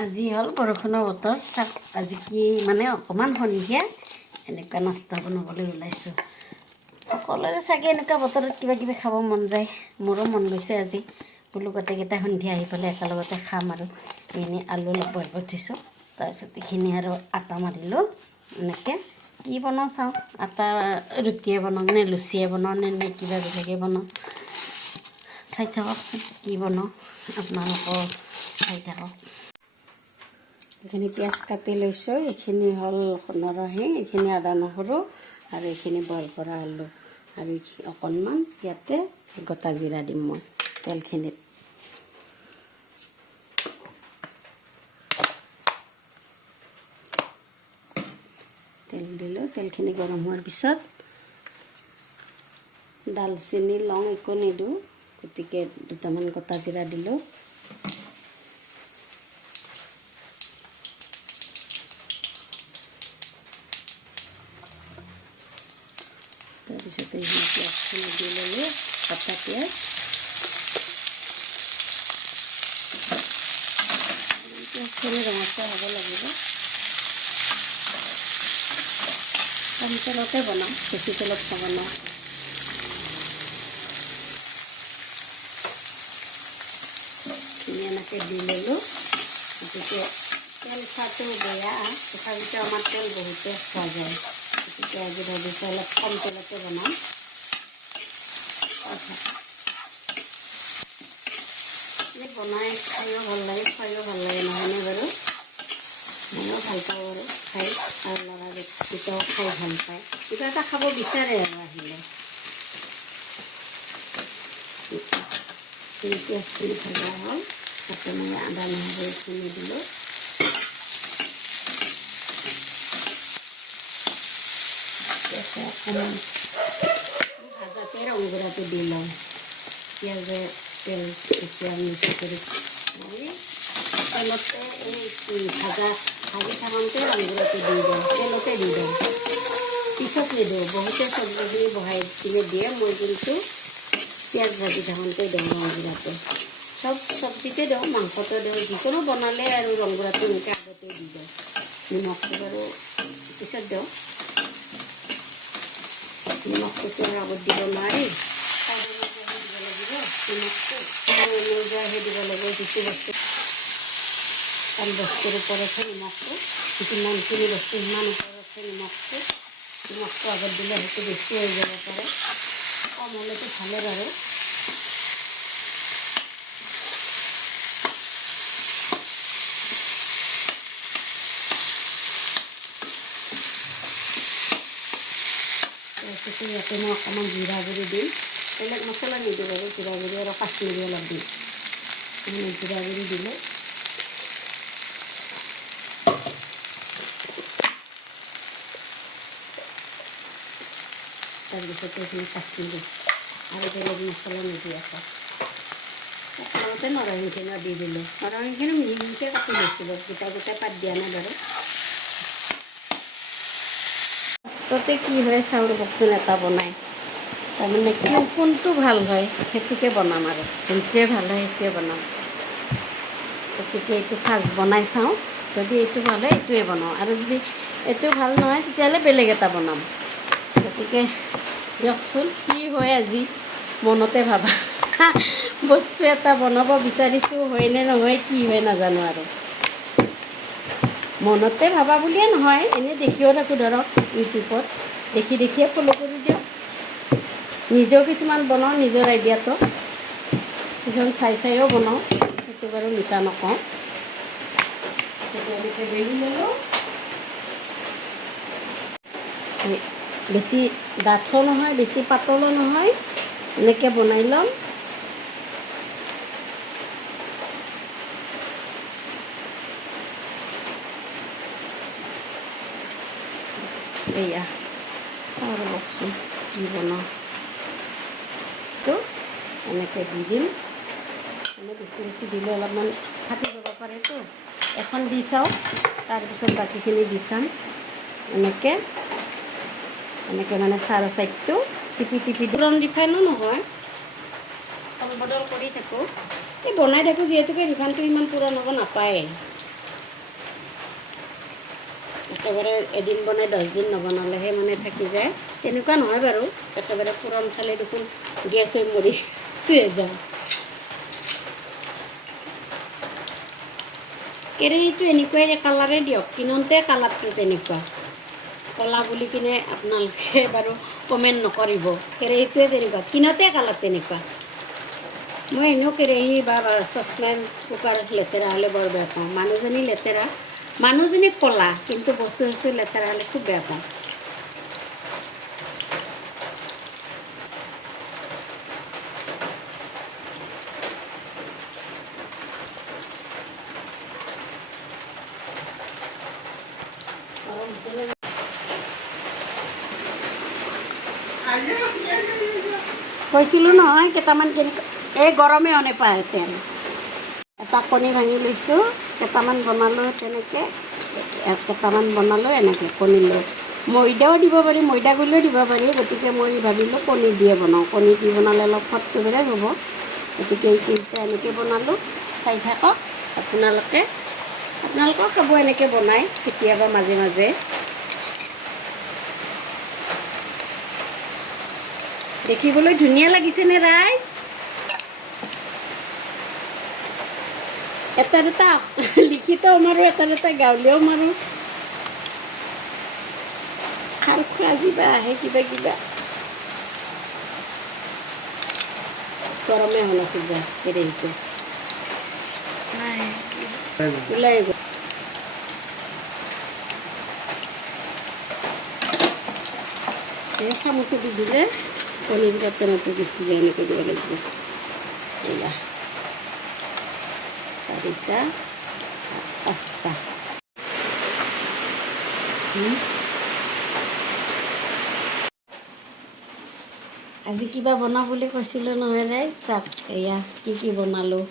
আজি হ'ল বৰষুণৰ বতৰ চাওক আজি কি মানে অকণমান সন্ধিয়া এনেকুৱা নাস্তা বনাবলৈ ওলাইছোঁ। সকলোৰে চাগে এনেকুৱা বতৰত কিবা কিবি খাব মন যায়, মোৰো মন গৈছে আজি বোলো গোটেইকেইটা সন্ধিয়া আহি পেলাই একেলগতে খাম আৰু এনেই আলু অলপ বইল কৰি থৈছোঁ। তাৰপিছত এইখিনি আৰু আটা মাৰিলোঁ এনেকৈ কি বনাওঁ চাওঁ, আটা ৰুটিয়ে বনাওঁ নে লুচিয়ে বনাওঁ নে কিবা বেলেগে বনাওঁ চাই থাককচোন কি বনাওঁ, আপোনালোকৰ চাই থাকক। এইখিনি পিঁয়াজ কাটি লৈছোঁ, এইখিনি হ'ল নৰসিংহ, এইখিনি আদা নহৰু আৰু এইখিনি বইল কৰা আলু আৰু অকণমান ইয়াতে গোটা জিৰা দিম মই তেলখিনিত। তেল দিলোঁ, তেলখিনি গৰম হোৱাৰ পিছত ডালচেনি লং একো নিদিওঁ, গতিকে দুটামান গোটা জিৰা দিলোঁ। তাৰপিছতে এইখিনি পিঁয়াজখিনি দি ল'লোঁ, কাটা পিঁয়াজ। পিঁয়াজখিনি ৰঙচুৱা হ'ব লাগিব। কম তেলতে বনাওঁ, বেছি তেলত নবনাওঁ। এনেকৈ দি ল'লোঁ। গতিকে তেল খোৱাটো বেয়া, তথাপিতো আমাৰ তেল বহুতে খোৱা যায়, গতিকে আজি ভাবিছোঁ অলপ কম তেলতে বনাম। বনাই খাইও ভাল লাগে, খুৱাইও ভাল লাগে, নহয়নে বাৰু? ময়ো ভাল পাওঁ আৰু খাই, আৰু ল'ৰা দুটাও খাই ভাল পায়, কিবা এটা খাব বিচাৰে আৰু আহিলে। পিঁয়াজখিনি ভজা হ'ল, তাতে মই আদা নহৰুখিনি দিলোঁ। অকণমান ভাজাতে ৰংগুড়াটো দি লওঁ, পিঁয়াজে তেল এতিয়া মিক্স কৰি মই তেলতে এই ভাজি থাকোঁতে ৰংগুড়াটো দি দিওঁ, তেলতে দি দিওঁ, পিছত নিদিওঁ। বহুতে চব্জিখিনি বহাই কিনে দিয়ে, মই কিন্তু পিঁয়াজ ভাজি থাকোঁতে দিওঁ ৰংগুড়াটো। চব চব্জিতে দিওঁ, মাংসতে দিওঁ, যিকোনো বনালে আৰু ৰংগুড়াটো এনেকৈ আগতে দি দিওঁ। নিমখটো বাৰু পিছত দিওঁ, নিমখটোতো আৰু আগত দিব নোৱাৰি, দিব লাগিব নিমখটো, অনুযায়ী দিব লাগিব। যিটো বস্তু কাৰণ বস্তুৰ ওপৰতহে নিমখটো, যিমানখিনি বস্তু সিমান ওপৰতহে নিমখটো আগত দিলে সেইটো বেছি হৈ যাব পাৰে, কম হ'লেতো ভালে বাৰু। তাৰপিছতে ইয়াতে মই অকণমান জিৰা গুড়ি দিম, বেলেগ মছলা নিদিওঁ বাৰু, জিৰা গুড়ি আৰু কাশ্মীৰী অলপ দিম। জিৰা গুড়ি দিলোঁ। তাৰপিছতে এইখিনি কাশ্মীৰী আৰু বেলেগ মছলা নিদিওঁ আকৌ। প্ৰথমতে নৰসিংহখিনি দি দিলোঁ, নৰসিংহখিনি মিহি মিহিকৈ কাটি লৈছিলোঁ, গোটা গোটাই পাত দিয়া নাই বাৰু। ফাৰ্ষ্টতে কি হয় চাওঁ ৰ'বকচোন, এটা বনাই তাৰমানে কোনটো ভাল হয় সেইটোকে বনাম, আৰু যোনটোৱে ভাল হয় সেইটোৱে বনাম। গতিকে এইটো ফাৰ্ষ্ট বনাই চাওঁ, যদি এইটো ভাল হয় এইটোৱে বনাওঁ, আৰু যদি এইটো ভাল নহয় তেতিয়াহ'লে বেলেগ এটা বনাম। গতিকে দিয়কচোন কি হয়, আজি মনতে ভাবা বস্তু এটা বনাব বিচাৰিছোঁ, হয়নে নহয় কি হয় নাজানো, আৰু মনতে ভাবা বুলিয়ে নহয়, এনেই দেখিও থাকোঁ ধৰক ইউটিউবত, দেখিয়ে ফ'ল' কৰি দিওঁ। নিজেও কিছুমান বনাওঁ নিজৰ আইডিয়াটো, কিছুমান চাইও বনাওঁ, সেইটো বাৰু মিছা নকওঁ। এনেকৈ বেলি ল'লোঁ, বেছি ডাঠো নহয় বেছি পাতলো নহয়, এনেকৈ বনাই ল'ম। এয়া চাওঁ ৰ'বকচোন কি বনাওঁ, তো এনেকৈ দি দিম। মানে বেছি দিলে অলপমান ফাটি যাব পাৰেতো, এখন দি চাওঁ, তাৰপিছত বাকীখিনি দি চাম। এনেকৈ মানে চাৰো চাইডটো টিপি পুৰণ ৰিফাইনো নহয়, সল বদল কৰি থাকোঁ, এই বনাই থাকোঁ যিহেতুকে ৰিফাইনটো ইমান পুৰণ হ'ব নাপায়, একেবাৰে এদিন বনাই 10 দিন নবনালেহে মানে থাকি যায় তেনেকুৱা নহয় বাৰু একেবাৰে পুৰণ খালে দেখোন গেছ হৈ মৰি যায় কেৰাহীটো এনেকুৱাই কালাৰে দিয়ক কিনোতে কালাৰটো তেনেকুৱা কলা বুলি কিনে আপোনালোকে বাৰু কমেণ্ট নকৰিব কেৰাহীটোৱে তেনেকুৱা কিনোতে কালাৰ তেনেকুৱা মই এনেও কেৰাহী বা চচপেন কুকাৰ লেতেৰা হ'লে বৰ বেয়া পাওঁ মানুহজনী লেতেৰা মানুহজনী ক'লা কিন্তু বস্তু লেতেৰা হ'লে খুব বেয়া পাওঁ কৈছিলোঁ নহয় কেইটামান এই গৰমে অনে পায় তেল এটা কণী ভাঙি লৈছোঁ কেইটামান বনালোঁ তেনেকৈ কেইটামান বনালোঁ এনেকৈ কণী লৈ ময়দাও দিব পাৰি ময়দা গুলিও দিব পাৰি গতিকে মই ভাবিলোঁ কণী দিয়ে বনাওঁ কণী দি বনালে অলপ সোৱাদটো বেলেগ হ'ব গতিকে এইটো এতিয়া এনেকৈ বনালোঁ চাই থাকক আপোনালোকেও খাব এনেকৈ বনাই কেতিয়াবা মাজে মাজে দেখিবলৈ ধুনীয়া লাগিছেনে ৰাইজ এটা দুটা লিখিতও মাৰোঁ এটা দুটা গাঁৱলীয়াও মাৰোঁ খাৰ খোৱা যিবা আহে কিবা কিবা গৰমে হোৱা নাছিল যা কেৰাহীটো ওলাই গ'ল চামুচে দি দিলে কণীবিলাক তেনেকৈ গুচি যায় এনেকৈ দিব লাগিব এয়া 4টা 5টা আজি কিবা বনাওঁ বুলি কৈছিলোঁ নহয় ৰাইজ চাওক এয়া কি বনালোঁ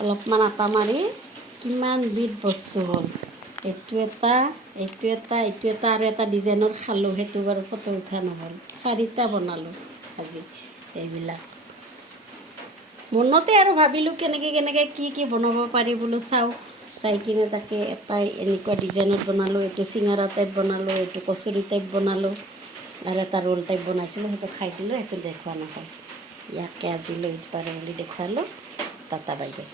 অলপমান আটা মাৰি কিমান বিধ বস্তু হ'ল এইটো এটা আৰু এটা ডিজাইনৰ খালোঁ সেইটো বাৰু ফটো উঠা নহ'ল 4টা বনালোঁ আজি এইবিলাক মনতে আৰু ভাবিলোঁ কেনেকৈ কি বনাব পাৰি বোলো চাওঁ চাই কিনে তাকে এটাই এনেকুৱা ডিজাইনত বনালোঁ এইটো চিঙৰা টাইপ বনালোঁ এইটো কচুৰি টাইপ বনালোঁ আৰু এটা ৰোল টাইপ বনাইছিলোঁ সেইটো খাই দিলোঁ সেইটো দেখুওৱা নহ'ল ইয়াকে আজি লৈ পাৰে বুলি দেখুৱালোঁ টাটা বাই বাই